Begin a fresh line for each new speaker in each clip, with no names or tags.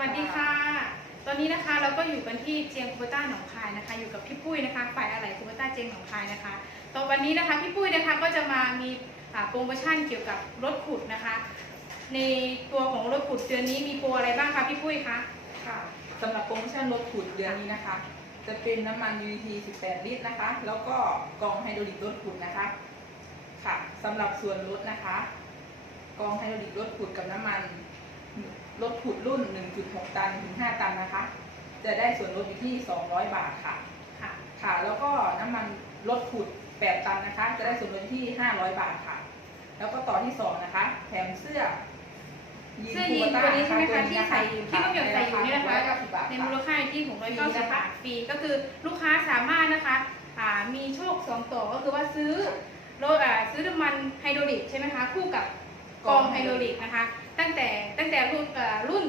วัสดีค่ะ ตอนนี้นะคะเราก็อยู่กันที่เจียงคูเบต้าหนองคายนะคะ อยู่กับพี่ปุ้ยนะคะ ฝ่ายอะไหล่คูเบต้าเจียงหนองคายนะคะตอนวันนี้นะคะพี่ปุ้ยนะคะก็จะมามีอาโปรโมชั่นเกี่ยวกับรถขุดนะคะ ในตัวของรถขุดเดือนนี้มีโปรอะไรบ้างคะพี่ปุ้ยคะ
ค่ะสำหรับโปรโมชั่นรถขุดเดือนนี้นะคะ จะเป็นน้ำมัน UT 18 ลิตรนะคะ แล้วก็กองไฮดรอลิกรถขุดนะคะค่ะสำหรับส่วนลดนะคะ กองไฮดรอลิกรถขุดกับน้ำมัน รถขุดรุ่น 1.6 ตันถึง 5 ตันนะคะ จะได้ส่วนลดอยู่ที่ 200 บาทค่ะ
ค่ะ
ค่ะ แล้วก็น้ำมันรถขุด 8 ตันนะคะ จะได้ส่วนลดที่ 500 บาทค่ะ แล้วก็ต่อที่ 2 นะคะ แถมเสื้อ
เสื้อยีนตัวนี้ใช่ไหมคะที่ใส่ที่
ค่ะ
ต้องหยดใส่อยู่นี่นะคะ
690บาท
ใน
ค่ะ
มูลค่าอยู่ที่690บาทฟรีก็คือลูกค้าสามารถนะคะอ่ามีโชคสองต่อก็คือว่าซื้อรถอ่าซื้อน้ำมันไฮโดรลิกใช่ไหมคะคู่กับ กองไฮโดรลิกนะคะ ตั้งแต่ตั้งแต่รุ่นเอ่อรุ่น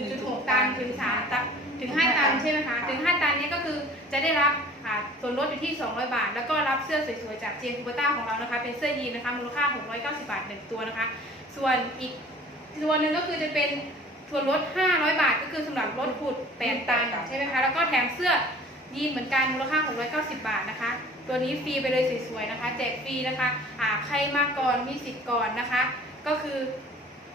1.6 ตันถึง3ตันถึง 5 ตันใช่ไหมคะ ถึง 5 ตันเนี้ก็คือจะได้รับอ่าส่วนลดอยู่ที่ 200 บาท แล้วก็รับเสื้อสวยๆ จากเจียงคูเบต้าของเรานะคะ เป็นเสื้อยีนนะคะมูลค่า 690 บาทหนึ่งตัวนะคะ ส่วนอีกส่วนหนึ่งก็คือจะเป็นส่วนลด 500 บาท ก็คือสำหรับรถขุด8ตันใช่ไหมคะ แล้วก็แถมเสื้อยีนเหมือนกันมูลค่า 690 บาทนะคะ ตัวนี้ฟรีไปเลยสวยๆนะคะ แจกฟรีนะคะอ่าใครมาก่อนมีสิทธิ์ก่อนนะคะ ก็คือ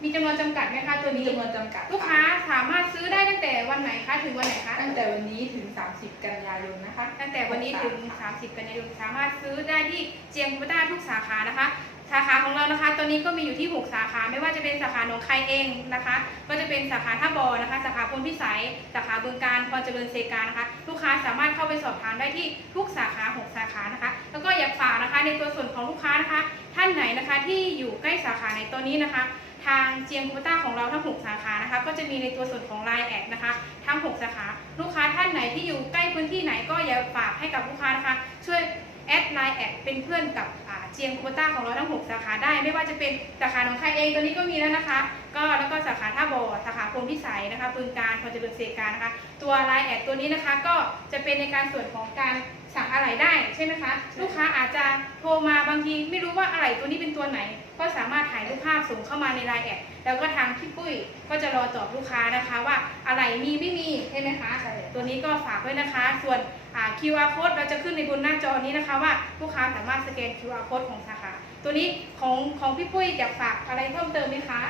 มีจำนวนจำกัดไหมคะตัว
มี
นี้
จำนวนจำกัด
ลูกค้าสามารถซื้อได้ตั้งแต่วันไหนคะถึงวันไหนคะ
ตั้งแต่วันนี้ถึง 30 กันยายนนะคะ
ตั้งแต่วันนี้ถึง 30 กันยายนสามารถซื้อได้ที่เจียงพุต้าทุกสาขานะคะ สาขาของเรานะคะ ตอนนี้ก็มีอยู่ที่ 6 สาขา ไม่ว่าจะเป็นสาขาหนองคายเองนะคะ ก็จะเป็นสาขาท่าบอนะคะ สาขาพลพิสัย สาขาบึงการพรเจริญเซกานะคะ ลูกค้าสามารถเข้าไปสอบถามได้ที่ทุกสาขา 6 สาขานะคะ แล้วก็อยากฝากนะคะในตัวส่วนของลูกค้านะคะท่านไหนนะคะที่อยู่ใกล้สาขาในตัวนี้นะคะ ทางเจียงคูต้าของเราทั้ง 6 สาขานะคะ ก็จะมีในตัวส่วนของ Line แอดนะคะ ทั้ง 6 สาขา ลูกค้าท่านไหนที่อยู่ใกล้พื้นที่ไหนก็อย่าฝากให้กับลูกค้านะคะ ช่วยแอดไลน์แอดเป็นเพื่อนกับเจียงโควต้าของเราทั้ง 6 สาขาได้ ไม่ว่าจะเป็นสาขาหนองคายเองตัวนี้ก็มีแล้วนะคะ ก็แล้วก็สาขาท่าบ่อสาขาพรมพิสัยนะคะปืนการพรเจริญเซการนะคะ ตัวไลน์แอดตัวนี้นะคะก็จะเป็นในการส่วนของการ สั่งอะไหล่ได้ใช่ไหมคะลูกค้าอาจจะโทรมาบางทีไม่รู้ว่าอะไหล่ตัวนี้เป็นตัวไหน ก็สามารถถ่ายรูปภาพส่งเข้ามาในไลน์แอดแล้วก็ทางพี่ปุ้ยก็จะรอตอบลูกค้านะคะว่าอะไรมีไม่มีใช่ไหมคะ
ใช่
ตัวนี้ก็ฝากไว้นะคะ ส่วนอ่า QR code เราจะขึ้นในบนหน้าจอนี้นะคะว่าลูกค้าสามารถสแกน QR code ของสาขาตัวนี้ของของพี่ปุ้ยอยากฝากอะไรเพิ่มเติมไหมคะ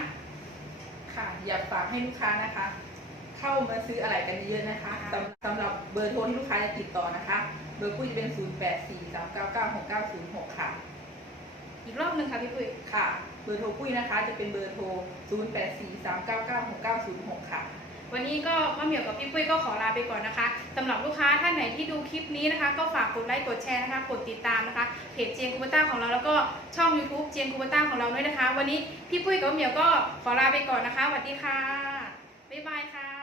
ค่ะอยากฝากให้ลูกค้านะคะ เข้ามาซื้ออะไรกันเยอะๆนะคะสำสำหรับเบอร์โทรที่ลูกค้าจะติดต่อนะคะ เบอร์ปุ้ยจะเป็น 0 8 4 3 9 9 6 9 0 6 ค่ะ
อีกรอบหนึ่งค่ะพี่ปุ้ย
ค่ะ เบอร์โทรปุ้ยนะคะ จะเป็นเบอร์โทร 0 8 4 3 9 9 6 9 0 6 ค่ะ
วันนี้ก็มะเหมี่ยวกับพี่ปุ้ยก็ขอลาไปก่อนนะคะสำหรับลูกค้าท่านไหนที่ดูคลิปนี้นะคะ ก็ฝากกดไลค์กดแชร์นะคะกดติดตามนะคะเพจเจียงคูเบต้าของเราแล้วก็ช่อง YouTube เจียงคูเบต้าของเราด้วยนะคะ วันนี้พี่ปุ้ยกับมะเหมี่ยวก็ขอลาไปก่อนนะคะสวัสดีค่ะบ๊ายบายค่ะ